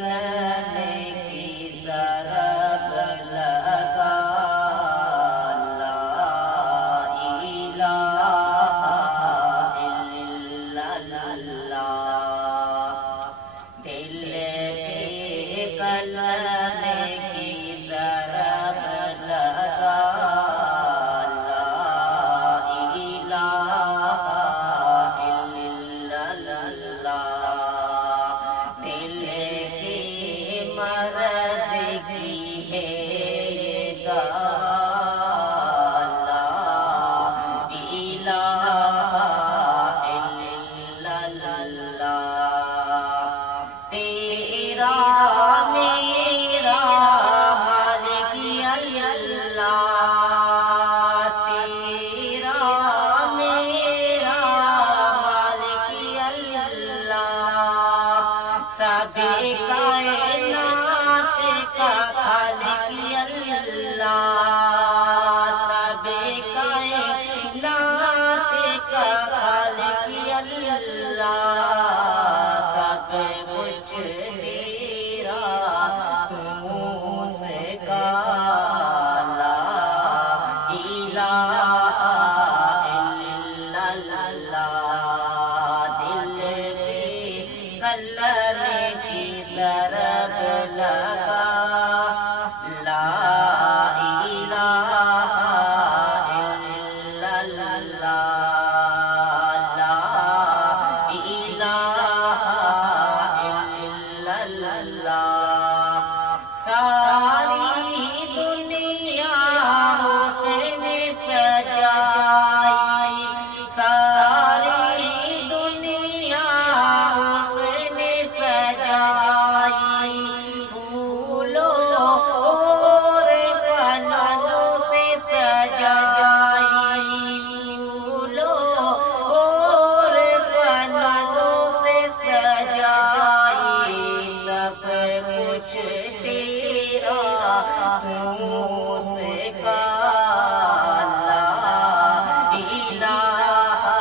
कलमे की ज़रब लगा, ला इलाहा इल्लल्लाह। दिल पे कलमे की ज़रब लगा, ला इलाहा इल्लल्लाह। दिल की मर्ज़ की है ये दवा, ला इलाहा इल्लल्लाह। तेरा मेरा मालिक अल्लाह, तेरा मेरा मालिक अल्लाह। सबे कायनात का खालिक अल्लाह, सबे कायनात का खालिक अल्लाह। सब कुछ तेरा तू उसका, ला इलाहा इल्लल्लाह। दिल पे कलमे की ज़रब लगा, ला इलाहा इल्लल्लाह, ला इलाहा इल्लल्लाह। सारी दुनिया उसने सजाई, सारी दुनिया उसने सजाई। फूलों और फलों से सजाई, फूलों और फलों से सजाई। सब कुछ तेरा तू उसका, ला इलाहा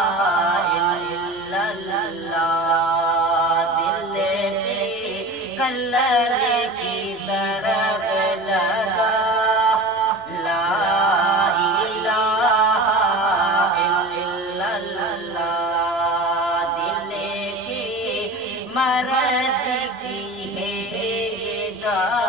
इल्लल्लाह। दिल पे कलमे की ज़रब लगा, ला इलाहा इल्लल्लाह। दिल की मर्ज़ की है ये दवा,